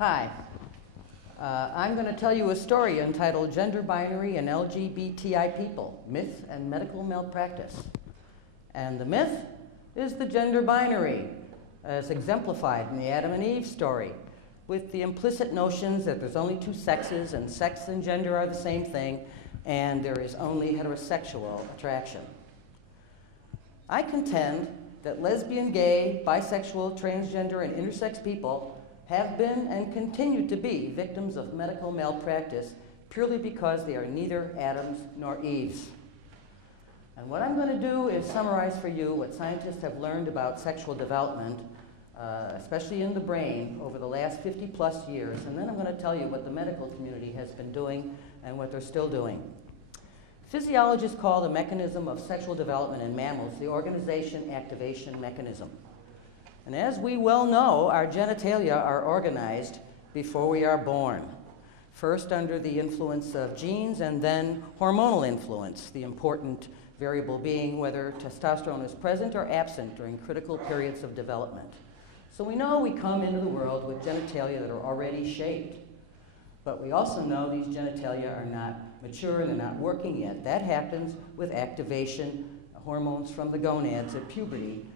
Hi. I'm going to tell you a story entitled Gender Binary and LGBTI People, Myth and Medical Malpractice. And the myth is the gender binary, as exemplified in the Adam and Eve story, with the implicit notions that there's only two sexes and sex and gender are the same thing, and there is only heterosexual attraction. I contend that lesbian, gay, bisexual, transgender, and intersex people have been and continue to be victims of medical malpractice purely because they are neither Adams nor Eves. And what I'm going to do is summarize for you what scientists have learned about sexual development, especially in the brain, over the last 50+ years, and then I'm going to tell you what the medical community has been doing and what they're still doing. Physiologists call the mechanism of sexual development in mammals the organization-activation mechanism. And as we well know, our genitalia are organized before we are born, first under the influence of genes and then hormonal influence, the important variable being whether testosterone is present or absent during critical periods of development. So we know we come into the world with genitalia that are already shaped, but we also know these genitalia are not mature and they're not working yet. That happens with activation. Hormones from the gonads at puberty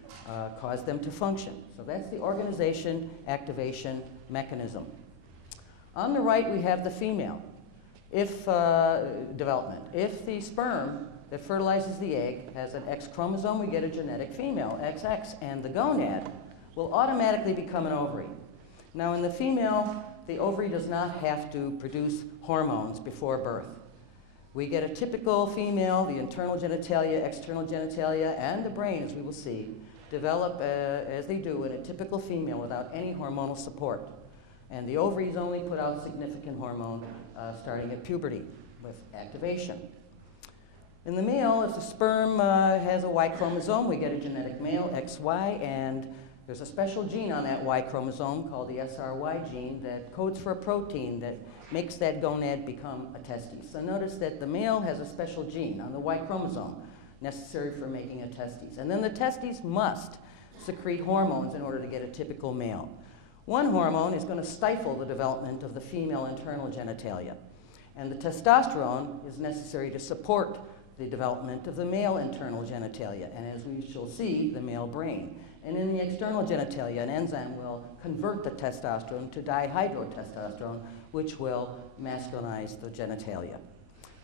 cause them to function. So that's the organization activation mechanism. On the right, we have the female. If development, if the sperm that fertilizes the egg has an X chromosome, we get a genetic female, XX, and the gonad will automatically become an ovary. Now in the female, the ovary does not have to produce hormones before birth. We get a typical female, the internal genitalia, external genitalia, and the brain, as we will see, develop as they do in a typical female without any hormonal support. And the ovaries only put out significant hormone starting at puberty with activation. In the male, if the sperm has a Y chromosome, we get a genetic male, XY, and there's a special gene on that Y chromosome called the SRY gene that codes for a protein that makes that gonad become a testes. So notice that the male has a special gene on the Y chromosome necessary for making a testes. And then the testes must secrete hormones in order to get a typical male. One hormone is going to stifle the development of the female internal genitalia. And the testosterone is necessary to support the development of the male internal genitalia, and as we shall see, the male brain. And in the external genitalia, an enzyme will convert the testosterone to dihydrotestosterone, which will masculinize the genitalia.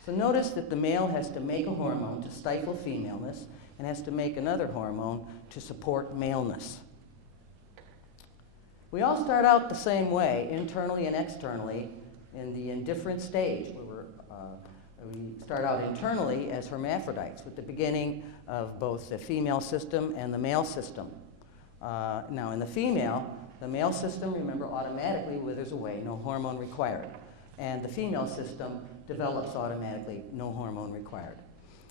So notice that the male has to make a hormone to stifle femaleness and has to make another hormone to support maleness. We all start out the same way, internally and externally, in the indifferent stage, where we start out internally as hermaphrodites, with the beginning of both the female system and the male system. Now, in the female, the male system, remember, automatically withers away, no hormone required. And the female system develops automatically, no hormone required.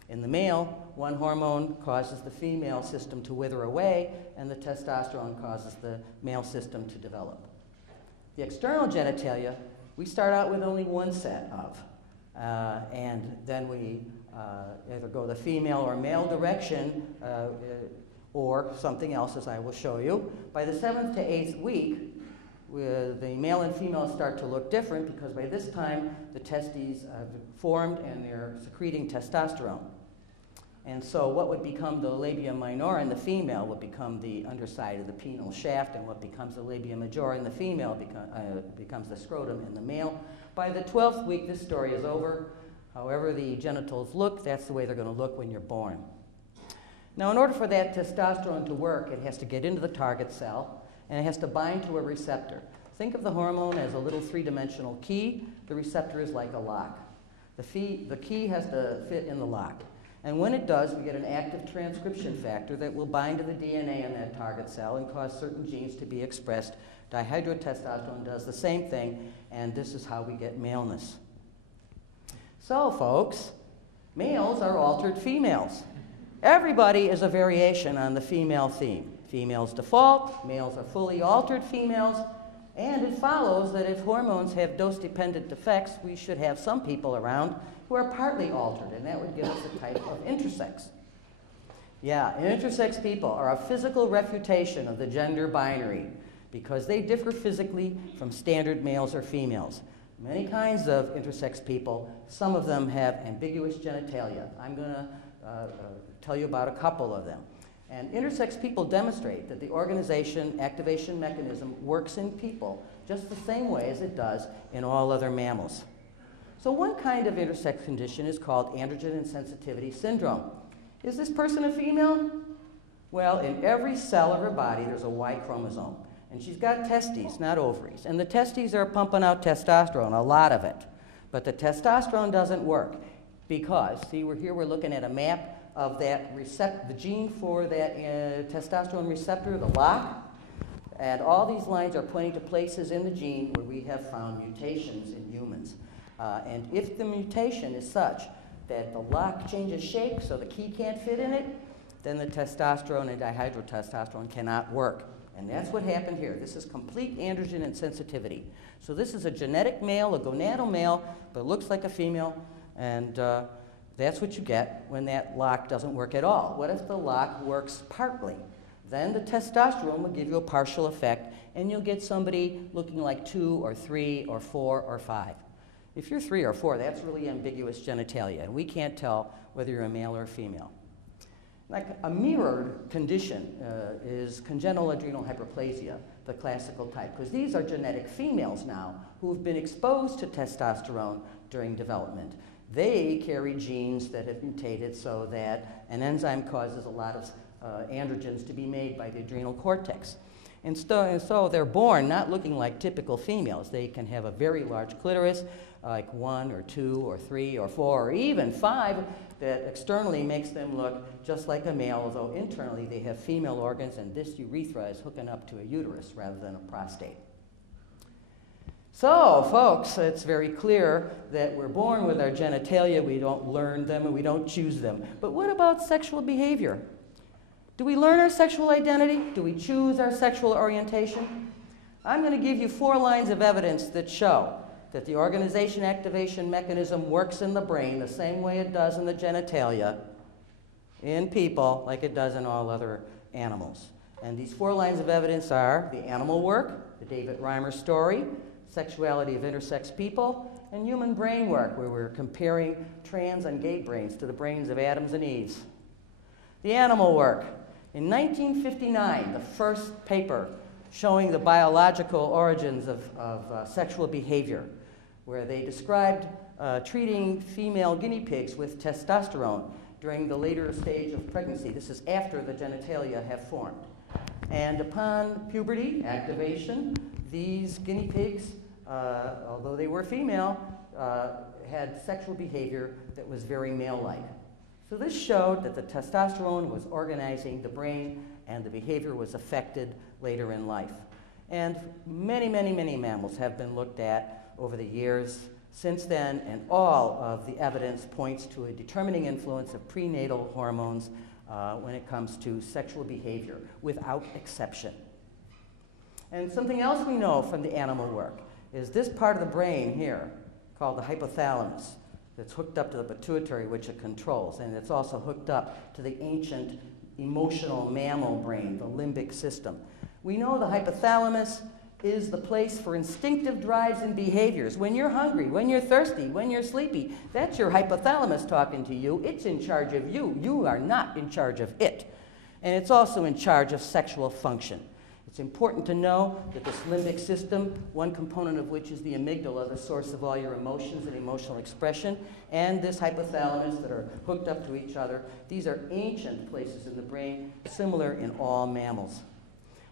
In the male, one hormone causes the female system to wither away, and the testosterone causes the male system to develop. The external genitalia, we start out with only one set of. And then we either go the female or male direction or something else, as I will show you. By the 7th to 8th week, the male and female start to look different because by this time the testes have formed and they're secreting testosterone. And so what would become the labia minora in the female would become the underside of the penile shaft, and what becomes the labia majora in the female becomes the scrotum in the male. By the 12th week, this story is over. However the genitals look, that's the way they're going to look when you're born. Now, in order for that testosterone to work, it has to get into the target cell, and it has to bind to a receptor. Think of the hormone as a little three-dimensional key. The receptor is like a lock. The key has to fit in the lock. And when it does, we get an active transcription factor that will bind to the DNA in that target cell and cause certain genes to be expressed. Dihydrotestosterone does the same thing, and this is how we get maleness. So, folks, males are altered females. Everybody is a variation on the female theme. Females default, males are fully altered females, and it follows that if hormones have dose-dependent effects, we should have some people around who are partly altered, and that would give us a type of intersex. Yeah, intersex people are a physical refutation of the gender binary. because they differ physically from standard males or females. Many kinds of intersex people, some of them have ambiguous genitalia. I'm going to tell you about a couple of them. And intersex people demonstrate that the organization activation mechanism works in people just the same way as it does in all other mammals. So one kind of intersex condition is called androgen insensitivity syndrome. Is this person a female? Well, in every cell of her body there's a Y chromosome. And she's got testes, not ovaries. And the testes are pumping out testosterone, a lot of it. But the testosterone doesn't work because, see, we're looking at a map of that the gene for that testosterone receptor, the lock. And all these lines are pointing to places in the gene where we have found mutations in humans. And if the mutation is such that the lock changes shape so the key can't fit in it, then the testosterone and dihydrotestosterone cannot work. And that's what happened here. This is complete androgen insensitivity. So this is a genetic male, a gonadal male, but looks like a female, and that's what you get when that lock doesn't work at all. What if the lock works partly? Then the testosterone will give you a partial effect, and you'll get somebody looking like 2 or 3 or 4 or 5. If you're 3 or 4, that's really ambiguous genitalia, and we can't tell whether you're a male or a female. Like a mirrored condition is congenital adrenal hyperplasia, the classical type, because these are genetic females now who have been exposed to testosterone during development. They carry genes that have mutated so that an enzyme causes a lot of androgens to be made by the adrenal cortex. And so they're born not looking like typical females. They can have a very large clitoris, like 1 or 2 or 3 or 4 or even 5, that externally makes them look just like a male, although internally they have female organs, and this urethra is hooking up to a uterus rather than a prostate. So, folks, it's very clear that we're born with our genitalia. We don't learn them and we don't choose them. But what about sexual behavior? Do we learn our sexual identity? Do we choose our sexual orientation? I'm going to give you 4 lines of evidence that show that the organization activation mechanism works in the brain the same way it does in the genitalia in people like it does in all other animals. And these 4 lines of evidence are the animal work, the David Reimer story, sexuality of intersex people, and human brain work, where we're comparing trans and gay brains to the brains of Adams and Eves. The animal work. In 1959, the first paper showing the biological origins of sexual behavior, where they described treating female guinea pigs with testosterone during the later stage of pregnancy. This is after the genitalia have formed. And upon puberty, activation, these guinea pigs, although they were female, had sexual behavior that was very male-like. So this showed that the testosterone was organizing the brain and the behavior was affected later in life. And many, many, many mammals have been looked at over the years since then, and all of the evidence points to a determining influence of prenatal hormones when it comes to sexual behavior, without exception. And something else we know from the animal work is this part of the brain here, called the hypothalamus, that's hooked up to the pituitary, which it controls, and it's also hooked up to the ancient emotional mammal brain, the limbic system. We know the hypothalamus is the place for instinctive drives and behaviors. When you're hungry, when you're thirsty, when you're sleepy, that's your hypothalamus talking to you. It's in charge of you. You are not in charge of it. And it's also in charge of sexual function. It's important to know that this limbic system, one component of which is the amygdala, the source of all your emotions and emotional expression, and this hypothalamus that are hooked up to each other, these are ancient places in the brain, similar in all mammals.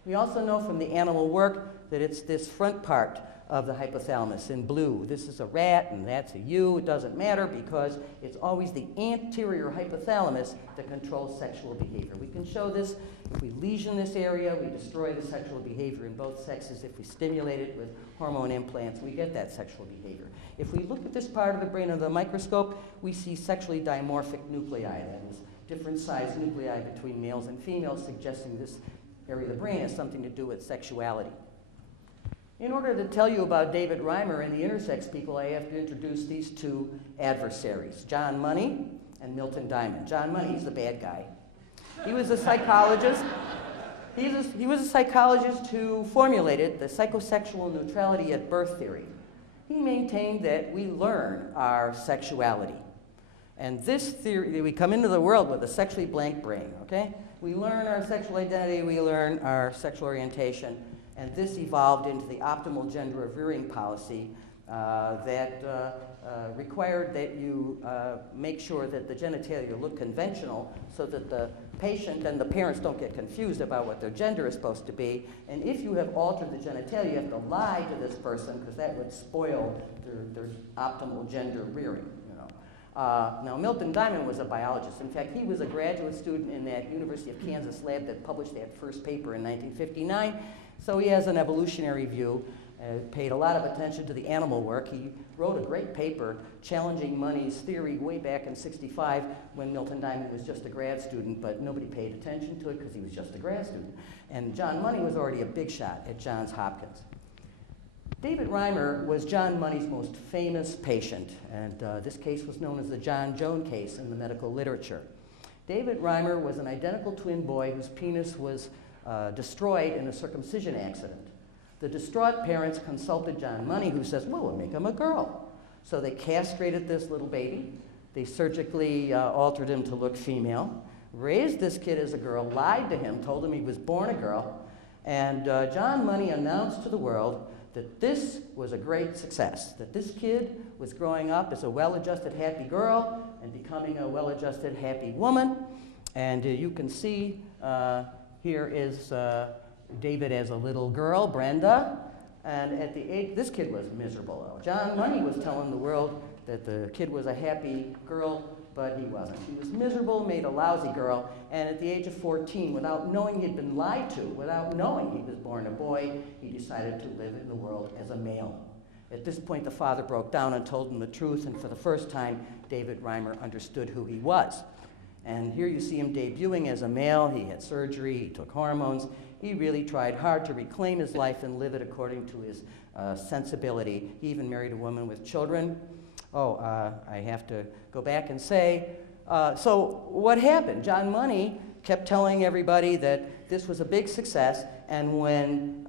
We also know from the animal work that it's this front part of the hypothalamus in blue. This is a rat and that's a ewe. It doesn't matter because it's always the anterior hypothalamus that controls sexual behavior. We can show this. If we lesion this area, we destroy the sexual behavior in both sexes. If we stimulate it with hormone implants, we get that sexual behavior. If we look at this part of the brain under the microscope, we see sexually dimorphic nuclei. That is, different sized nuclei between males and females, suggesting this area of the brain has something to do with sexuality. In order to tell you about David Reimer and the intersex people, I have to introduce these 2 adversaries, John Money and Milton Diamond. John Money is the bad guy. He was a psychologist. He was a psychologist who formulated the psychosexual neutrality at birth theory. He maintained that we learn our sexuality. And this theory, we come into the world with a sexually blank brain, okay? We learn our sexual identity, we learn our sexual orientation, and this evolved into the optimal gender of rearing policy that required that you make sure that the genitalia look conventional so that the patient and the parents don't get confused about what their gender is supposed to be. And if you have altered the genitalia, you have to lie to this person because that would spoil their optimal gender rearing. Now, Milton Diamond was a biologist. In fact, he was a graduate student in that University of Kansas lab that published that first paper in 1959. So he has an evolutionary view, paid a lot of attention to the animal work. He wrote a great paper challenging Money's theory way back in '65 when Milton Diamond was just a grad student, but nobody paid attention to it because he was just a grad student. And John Money was already a big shot at Johns Hopkins. David Reimer was John Money's most famous patient, and this case was known as the John Joan case in the medical literature. David Reimer was an identical twin boy whose penis was destroyed in a circumcision accident. The distraught parents consulted John Money, who says, well, we'll make him a girl. So they castrated this little baby. They surgically altered him to look female, raised this kid as a girl, lied to him, told him he was born a girl, and John Money announced to the world that this was a great success, that this kid was growing up as a well-adjusted, happy girl and becoming a well-adjusted, happy woman. And you can see here is David as a little girl, Brenda, and at the age, this kid was miserable. John Money was telling the world that the kid was a happy girl, but he wasn't. She was miserable, made a lousy girl, and at the age of 14, without knowing he'd been lied to, without knowing he was born a boy, he decided to live in the world as a male. At this point, the father broke down and told him the truth, and for the first time, David Reimer understood who he was. And here you see him debuting as a male. He had surgery, he took hormones. He really tried hard to reclaim his life and live it according to his sensibility. He even married a woman with children. I have to go back and say, so what happened? John Money kept telling everybody that this was a big success, and when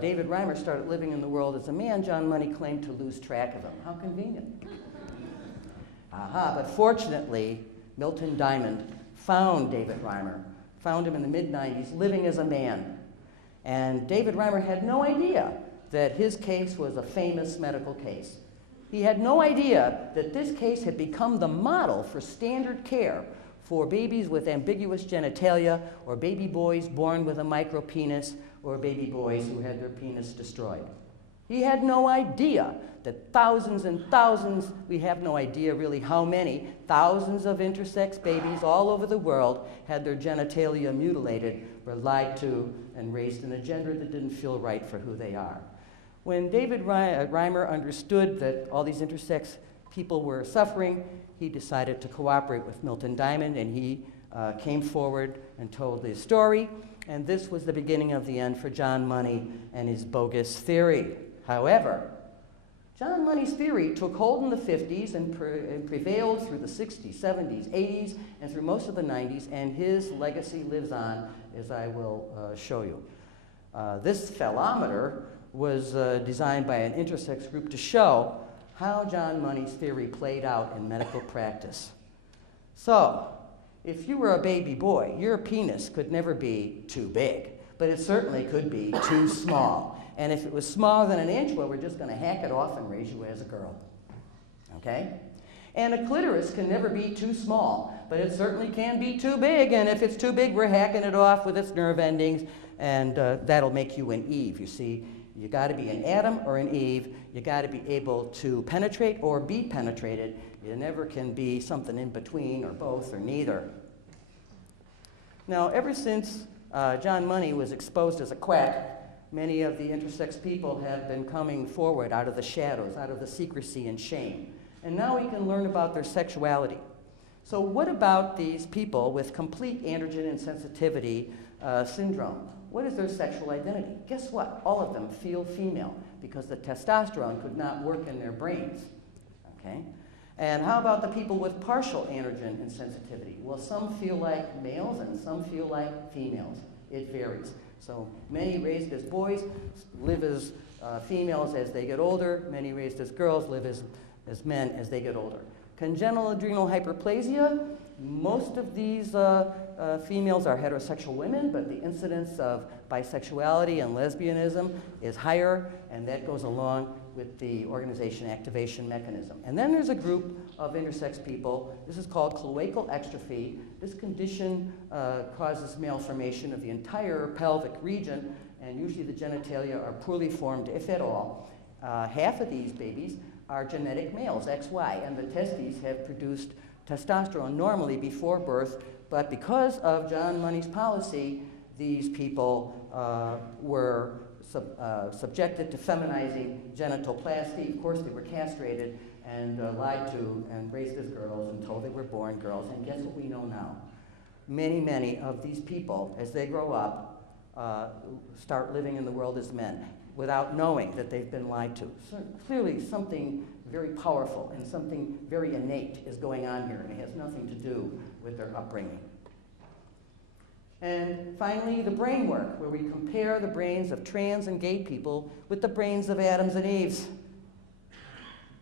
David Reimer started living in the world as a man, John Money claimed to lose track of him. How convenient. But fortunately, Milton Diamond found David Reimer, found him in the mid-90s, living as a man. And David Reimer had no idea that his case was a famous medical case. He had no idea that this case had become the model for standard care for babies with ambiguous genitalia, or baby boys born with a micropenis, or baby boys who had their penis destroyed. He had no idea that thousands and thousands, we have no idea really how many, thousands of intersex babies all over the world had their genitalia mutilated, were lied to, and raised in a gender that didn't feel right for who they are. When David Reimer understood that all these intersex people were suffering, he decided to cooperate with Milton Diamond, and he came forward and told his story, and this was the beginning of the end for John Money and his bogus theory. However, John Money's theory took hold in the 50s and prevailed through the 60s, 70s, 80s, and through most of the 90s, and his legacy lives on, as I will show you. This phallometer was designed by an intersex group to show how John Money's theory played out in medical practice. So, if you were a baby boy, your penis could never be too big, but it certainly could be too small. And if it was smaller than an inch, well, we're just going to hack it off and raise you as a girl. Okay? And a clitoris can never be too small, but it certainly can be too big, and if it's too big, we're hacking it off with its nerve endings, and that'll make you an Eve. You see, you got to be an Adam or an Eve. You got to be able to penetrate or be penetrated. You never can be something in between or both or neither. Now, ever since John Money was exposed as a quack, many of the intersex people have been coming forward out of the shadows, out of the secrecy and shame. And now we can learn about their sexuality. So what about these people with complete androgen insensitivity syndrome? What is their sexual identity? Guess what? All of them feel female because the testosterone could not work in their brains. Okay? And how about the people with partial androgen insensitivity? Well, some feel like males and some feel like females. It varies. So many raised as boys live as females as they get older. Many raised as girls live as men as they get older. Congenital adrenal hyperplasia, most of these females are heterosexual women, but the incidence of bisexuality and lesbianism is higher, and that goes along with the organization activation mechanism. And then there's a group of intersex people. This is called cloacal extrophy. This condition causes malformation of the entire pelvic region, and usually the genitalia are poorly formed, if at all. Half of these babies are genetic males, XY, and the testes have produced testosterone normally before birth, but because of John Money's policy, these people were subjected to feminizing genitoplasty. Of course, they were castrated and lied to and raised as girls until they were born girls. And guess what we know now? Many, many of these people, as they grow up, start living in the world as men without knowing that they've been lied to. So clearly, something very powerful and something very innate is going on here, and it has nothing to do with their upbringing. And finally, the brain work, where we compare the brains of trans and gay people with the brains of Adams and Eves.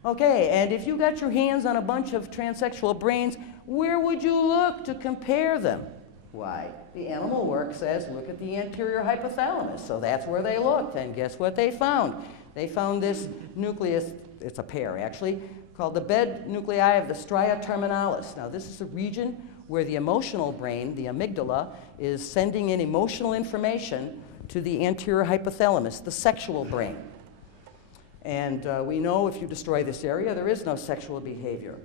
Okay, and if you got your hands on a bunch of transsexual brains, where would you look to compare them? Why? The animal work says, look at the anterior hypothalamus. So that's where they looked, and guess what they found? They found this nucleus, it's a pair actually, called the bed nuclei of the stria terminalis. Now this is a region where the emotional brain, the amygdala, is sending in emotional information to the anterior hypothalamus, the sexual brain. And we know if you destroy this area, there is no sexual behavior.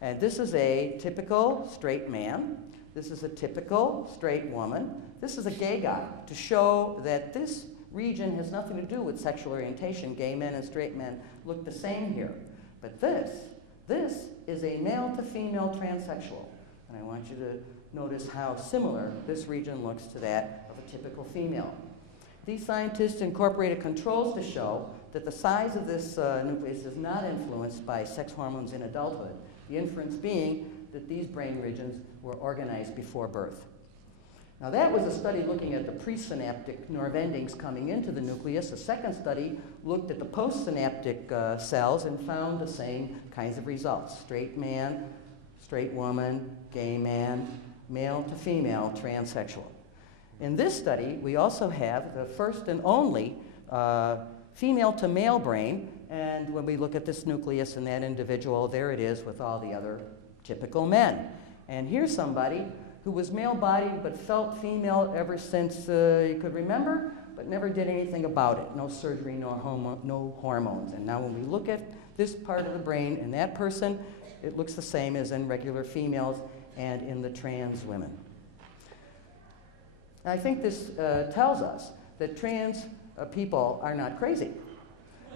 And this is a typical straight man. This is a typical straight woman. This is a gay guy, to show that this region has nothing to do with sexual orientation. Gay men and straight men look the same here. But this is a male to female transsexual. And I want you to notice how similar this region looks to that of a typical female. These scientists incorporated controls to show that the size of this nucleus is not influenced by sex hormones in adulthood. The inference being that these brain regions were organized before birth. Now that was a study looking at the presynaptic nerve endings coming into the nucleus. A second study looked at the postsynaptic cells and found the same kinds of results. Straight man, straight woman, gay man, male to female, transsexual. In this study, we also have the first and only female to male brain, and when we look at this nucleus in that individual, there it is with all the other typical men. And here's somebody who was male-bodied but felt female ever since you could remember, but never did anything about it. No surgery, no hormones. And now when we look at this part of the brain in that person, it looks the same as in regular females and in the trans women. I think this tells us that trans people are not crazy,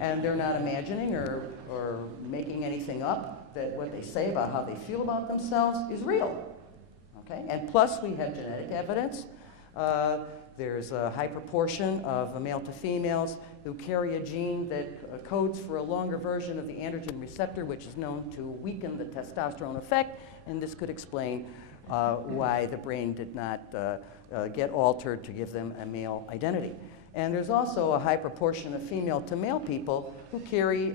and they're not imagining or making anything up, that what they say about how they feel about themselves is real. Okay? And plus, we have genetic evidence. There's a high proportion of male to females who carry a gene that codes for a longer version of the androgen receptor, which is known to weaken the testosterone effect, and this could explain why the brain did not get altered to give them a male identity. And there's also a high proportion of female to male people who carry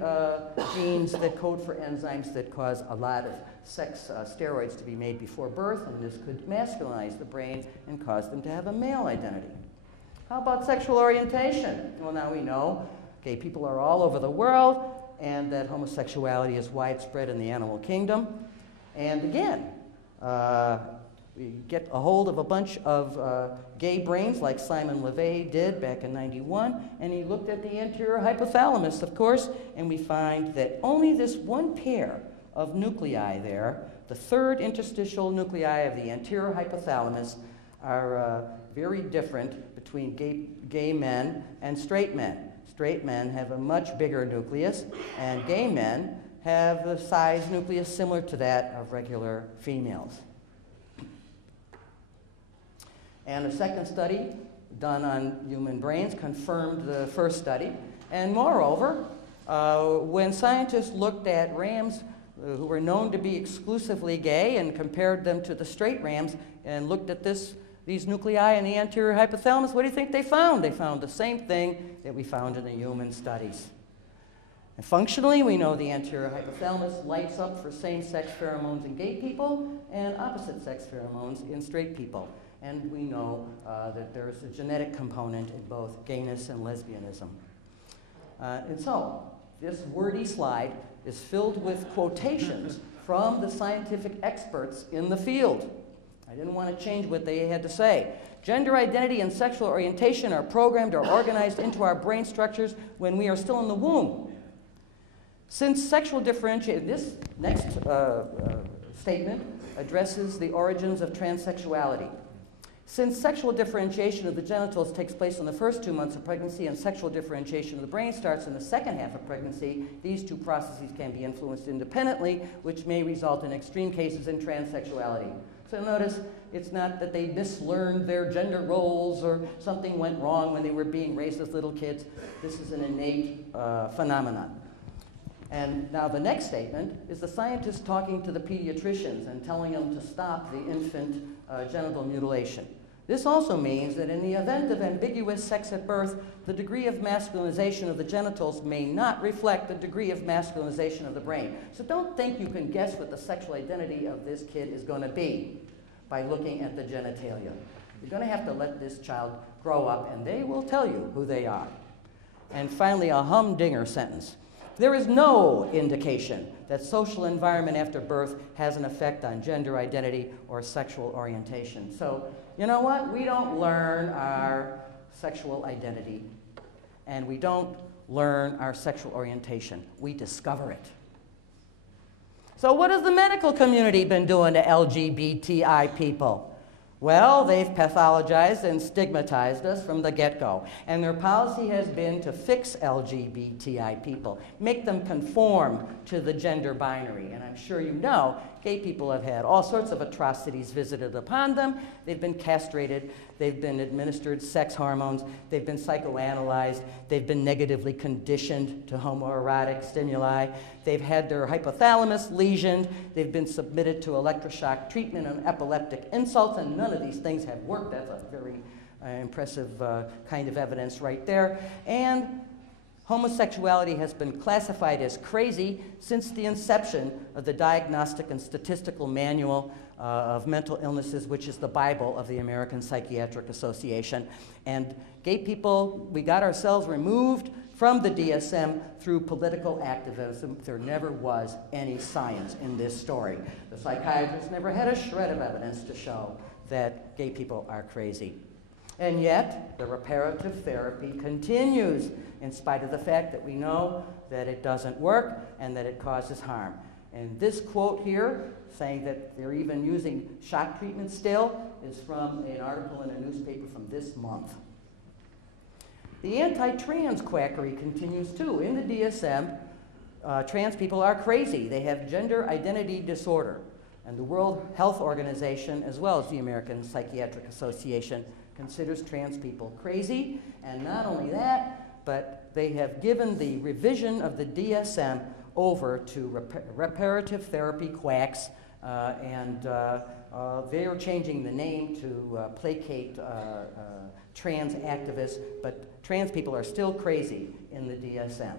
genes that code for enzymes that cause a lot of sex steroids to be made before birth, and this could masculinize the brain and cause them to have a male identity. How about sexual orientation? Well, now we know gay people are all over the world, and that homosexuality is widespread in the animal kingdom. And again, we get a hold of a bunch of gay brains like Simon LeVay did back in '91, and he looked at the anterior hypothalamus, of course, and we find that only this one pair of nuclei there, the third interstitial nuclei of the anterior hypothalamus, are very different between gay men and straight men. Straight men have a much bigger nucleus, and gay men have the size nucleus similar to that of regular females. And a second study done on human brains confirmed the first study. And moreover, when scientists looked at rams who were known to be exclusively gay and compared them to the straight rams and looked at this these nuclei in the anterior hypothalamus, what do you think they found? They found the same thing that we found in the human studies. And functionally, we know the anterior hypothalamus lights up for same-sex pheromones in gay people and opposite-sex pheromones in straight people. And we know that there's a genetic component in both gayness and lesbianism. And so, this wordy slide is filled with quotations from the scientific experts in the field. I didn't want to change what they had to say. Gender identity and sexual orientation are programmed or organized into our brain structures when we are still in the womb. Since sexual differentiation, this next statement addresses the origins of transsexuality. Since sexual differentiation of the genitals takes place in the first 2 months of pregnancy and sexual differentiation of the brain starts in the second half of pregnancy, these two processes can be influenced independently, which may result in extreme cases in transsexuality. So notice, it's not that they mislearned their gender roles or something went wrong when they were being raised as little kids. This is an innate phenomenon. And now the next statement is the scientist talking to the pediatricians and telling them to stop the infant genital mutilation. This also means that in the event of ambiguous sex at birth, the degree of masculinization of the genitals may not reflect the degree of masculinization of the brain. So don't think you can guess what the sexual identity of this kid is going to be by looking at the genitalia. You're going to have to let this child grow up, and they will tell you who they are. And finally, a humdinger sentence. There is no indication that social environment after birth has an effect on gender identity or sexual orientation. So, you know what? We don't learn our sexual identity, and we don't learn our sexual orientation. We discover it. So what has the medical community been doing to LGBTI people? Well, they've pathologized and stigmatized us from the get-go. And their policy has been to fix LGBTI people, make them conform to the gender binary. And I'm sure you know, gay people have had all sorts of atrocities visited upon them. They've been castrated, they've been administered sex hormones, they've been psychoanalyzed, they've been negatively conditioned to homoerotic stimuli, they've had their hypothalamus lesioned, they've been submitted to electroshock treatment and epileptic insults, and none of these things have worked. That's a very impressive kind of evidence right there. And homosexuality has been classified as crazy since the inception of the Diagnostic and Statistical Manual of Mental Illnesses, which is the Bible of the American Psychiatric Association. And gay people, we got ourselves removed from the DSM through political activism. There never was any science in this story. The psychiatrists never had a shred of evidence to show that gay people are crazy. And yet, the reparative therapy continues in spite of the fact that we know that it doesn't work and that it causes harm. And this quote here, saying that they're even using shock treatment still, is from an article in a newspaper from this month. The anti-trans quackery continues too. In the DSM, trans people are crazy. They have gender identity disorder. And the World Health Organization, as well as the American Psychiatric Association, considers trans people crazy. And not only that, but they have given the revision of the DSM over to reparative therapy quacks, and they are changing the name to placate trans activists, but trans people are still crazy in the DSM.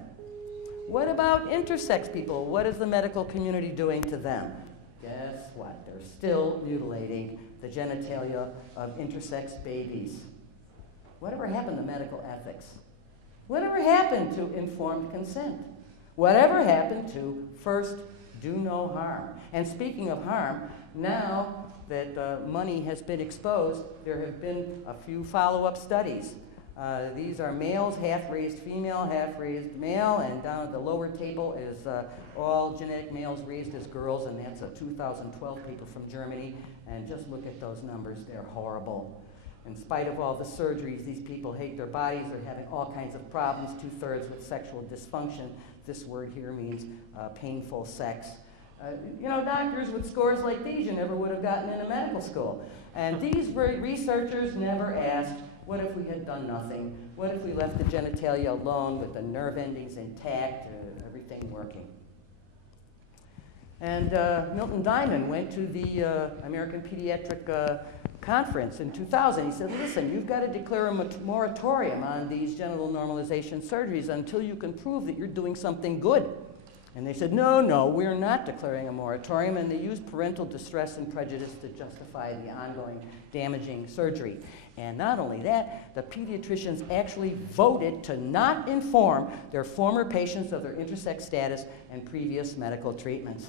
What about intersex people? What is the medical community doing to them? Guess what? They're still mutilating the genitalia of intersex babies. Whatever happened to medical ethics? Whatever happened to informed consent? Whatever happened to first do no harm? And speaking of harm, now that money has been exposed, there have been a few follow-up studies. These are males, half-raised female, half-raised male, and down at the lower table is all genetic males raised as girls, and that's a 2012 paper from Germany. And just look at those numbers, they're horrible. In spite of all the surgeries, these people hate their bodies, they're having all kinds of problems, 2/3 with sexual dysfunction. This word here means painful sex. You know, doctors with scores like these you never would have gotten into medical school. And these researchers never asked, what if we had done nothing? What if we left the genitalia alone with the nerve endings intact, everything working? And Milton Diamond went to the American Pediatric conference in 2000. He said, listen, you've got to declare a moratorium on these genital normalization surgeries until you can prove that you're doing something good. And they said, no, no, we're not declaring a moratorium, and they used parental distress and prejudice to justify the ongoing damaging surgery. And not only that, the pediatricians actually voted to not inform their former patients of their intersex status and previous medical treatments.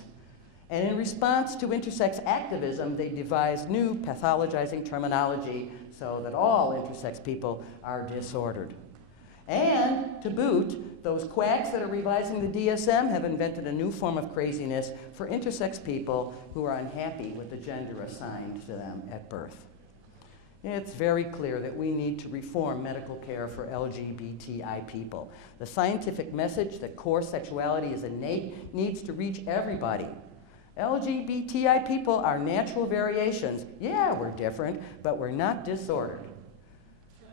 And in response to intersex activism, they devised new pathologizing terminology so that all intersex people are disordered. And to boot, those quacks that are revising the DSM have invented a new form of craziness for intersex people who are unhappy with the gender assigned to them at birth. It's very clear that we need to reform medical care for LGBTI people. The scientific message that core sexuality is innate needs to reach everybody. LGBTI people are natural variations. Yeah, we're different, but we're not disordered.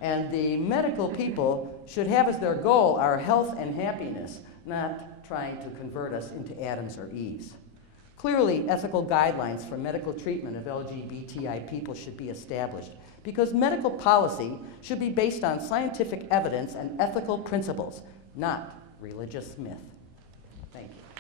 And the medical people should have as their goal our health and happiness, not trying to convert us into Adams or Eves. Clearly, ethical guidelines for medical treatment of LGBTI people should be established, because medical policy should be based on scientific evidence and ethical principles, not religious myth. Thank you.